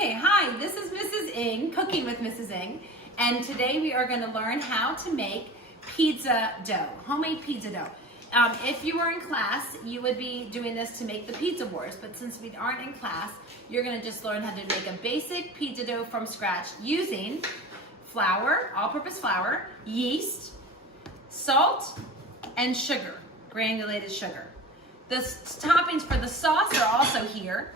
Okay, hi, this is Mrs. Ng, Cooking with Mrs. Ng, and today we are going to learn how to make pizza dough, homemade pizza dough. If you were in class, you would be doing this to make the Pizza Wars, but since we aren't in class, you're going to just learn how to make a basic pizza dough from scratch using flour, all-purpose flour, yeast, salt, and sugar, granulated sugar. The toppings for the sauce are also here.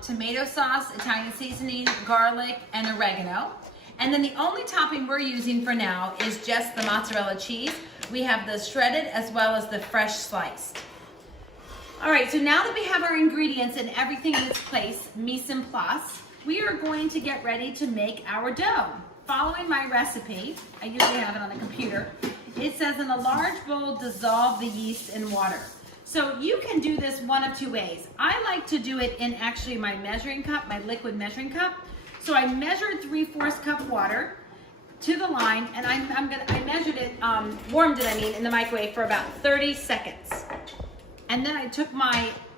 Tomato sauce, Italian seasoning, garlic, and oregano. And then the only topping we're using for now is just the mozzarella cheese. We have the shredded as well as the fresh sliced. All right, so now that we have our ingredients and everything in its place, mise en place, we are going to get ready to make our dough. Following my recipe, I usually have it on the computer, it says in a large bowl, dissolve the yeast in water. So you can do this one of two ways. I like to do it in actually my measuring cup, my liquid measuring cup. So I measured 3/4 cup water to the line, and I measured it, warmed it in the microwave for about 30 seconds. And then I took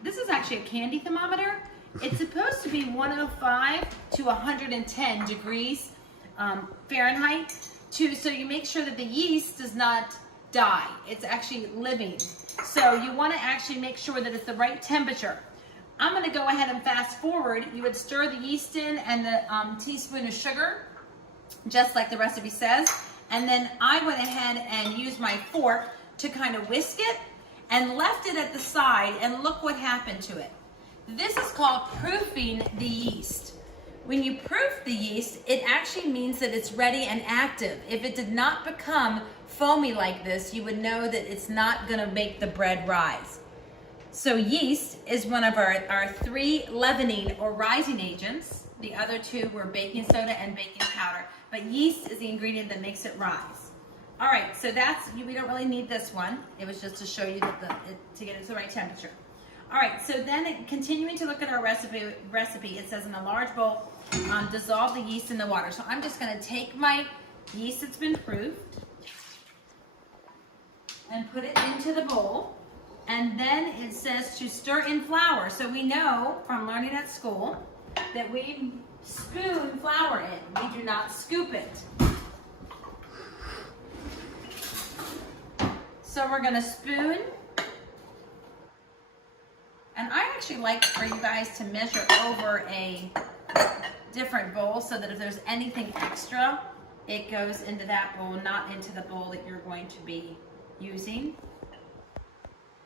this is actually a candy thermometer. It's supposed to be 105 to 110 degrees Fahrenheit, so you make sure that the yeast does not die. It's actually living. So you want to actually make sure that it's the right temperature. I'm going to go ahead and fast forward. You would stir the yeast in and the teaspoon of sugar, just like the recipe says. And then I went ahead and used my fork to kind of whisk it and left it at the side, and look what happened to it. This is called proofing the yeast. When you proof the yeast, it actually means that it's ready and active. If it did not become foamy like this, you would know that it's not going to make the bread rise. So yeast is one of our three leavening or rising agents. The other two were baking soda and baking powder, but yeast is the ingredient that makes it rise. All right, so we don't really need this one. It was just to show you that to get it to the right temperature. All right, so then continuing to look at our recipe, it says in a large bowl, dissolve the yeast in the water. So I'm just going to take my yeast that's been proofed and put it into the bowl. And then it says to stir in flour. So we know from learning at school that we spoon flour in. We do not scoop it. So we're going to spoon. And I actually like for you guys to measure over a different bowl so that if there's anything extra, it goes into that bowl, not into the bowl that you're going to be using.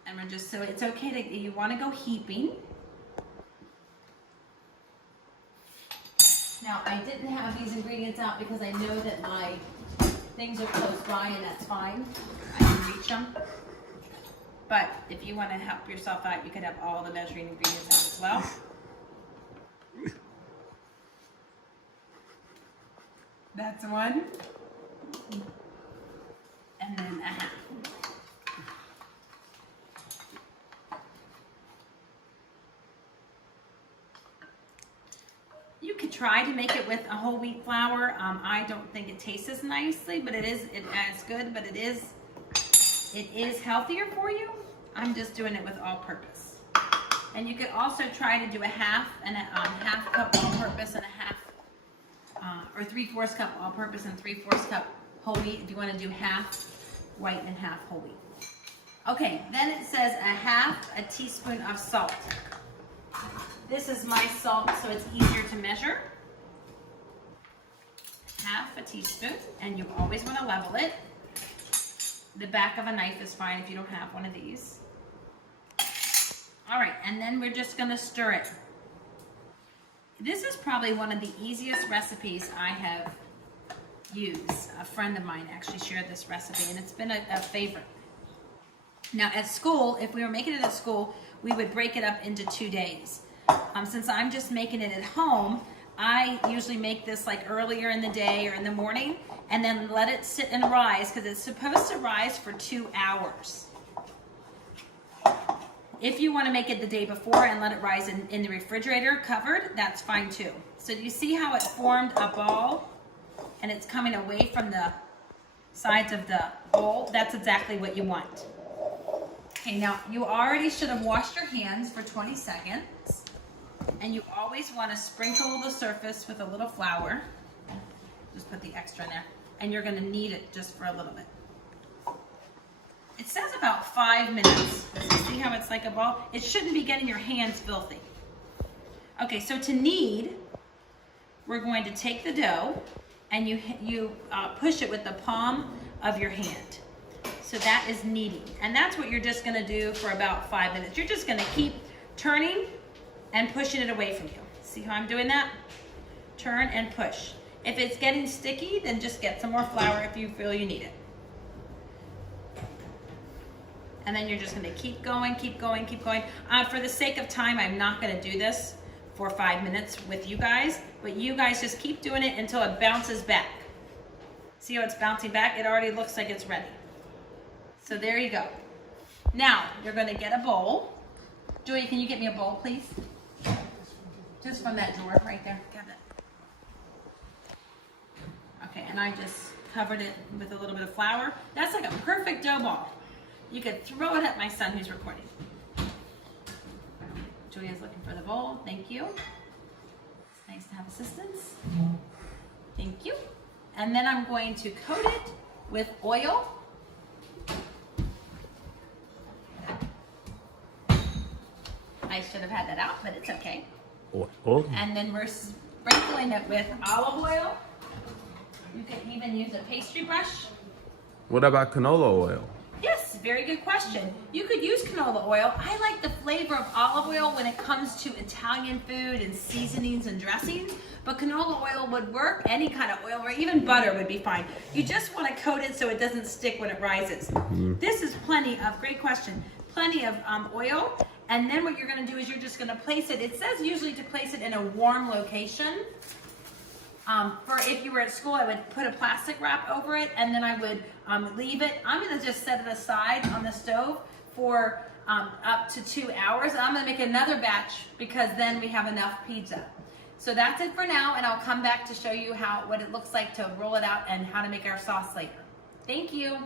And we're just, so it's okay you want to go heaping. Now I didn't have these ingredients out because I know that my things are close by, and that's fine. I can reach them. But if you want to help yourself out, you could have all the measuring ingredients out as well. That's one. And then a half. You could try to make it with a whole wheat flour. I don't think it tastes as nicely, but it is good, but it is healthier for you. I'm just doing it with all-purpose. And you could also try to do a half cup all-purpose and a half, or 3/4 cup all-purpose and 3/4 cup whole wheat if you want to do half white and half whole wheat. Okay, then it says a teaspoon of salt. This is my salt, so it's easier to measure. Half a teaspoon, and you always want to level it. The back of a knife is fine if you don't have one of these. All right, and then we're just going to stir it. This is probably one of the easiest recipes I have used. A friend of mine actually shared this recipe, and it's been a favorite. Now at school, if we were making it at school, we would break it up into 2 days. Since I'm just making it at home, I usually make this like earlier in the day or in the morning, and then let it sit and rise, because it's supposed to rise for 2 hours. If you want to make it the day before and let it rise in the refrigerator covered, that's fine too. So do you see how it formed a ball and it's coming away from the sides of the bowl? That's exactly what you want. Okay, now you already should have washed your hands for 20 seconds. And you always want to sprinkle the surface with a little flour. Just put the extra in there. And you're going to knead it just for a little bit. It says about 5 minutes. See how it's like a ball? It shouldn't be getting your hands filthy. Okay, so to knead, we're going to take the dough and you push it with the palm of your hand. So that is kneading. And that's what you're just going to do for about 5 minutes. You're just going to keep turning and pushing it away from you. See how I'm doing that? Turn and push. If it's getting sticky, then just get some more flour if you feel you need it. And then you're just gonna keep going, keep going, keep going. For the sake of time, I'm not gonna do this for 5 minutes with you guys, but you guys just keep doing it until it bounces back. See how it's bouncing back? It already looks like it's ready. So there you go. Now, you're gonna get a bowl. Julia, can you get me a bowl, please? Just from that drawer right there. Grab that. Okay, and I just covered it with a little bit of flour. That's like a perfect dough ball. You could throw it at my son who's recording. Julia's looking for the bowl. Thank you. It's nice to have assistance. Thank you. And then I'm going to coat it with oil. I should have had that out, but it's okay. Oh. And then we're sprinkling it with olive oil. You can even use a pastry brush. What about canola oil? Yes, very good question. You could use canola oil. I like the flavor of olive oil when it comes to Italian food and seasonings and dressings, but canola oil would work, any kind of oil, or even butter would be fine. You just want to coat it so it doesn't stick when it rises. This is great question, plenty of oil, and then what you're going to do is you're just going to place it, it says usually to place it in a warm location. For if you were at school, I would put a plastic wrap over it, and then I would leave it. I'm going to just set it aside on the stove for up to 2 hours. And I'm going to make another batch because then we have enough pizza. So that's it for now, and I'll come back to show you what it looks like to roll it out and how to make our sauce later. Thank you.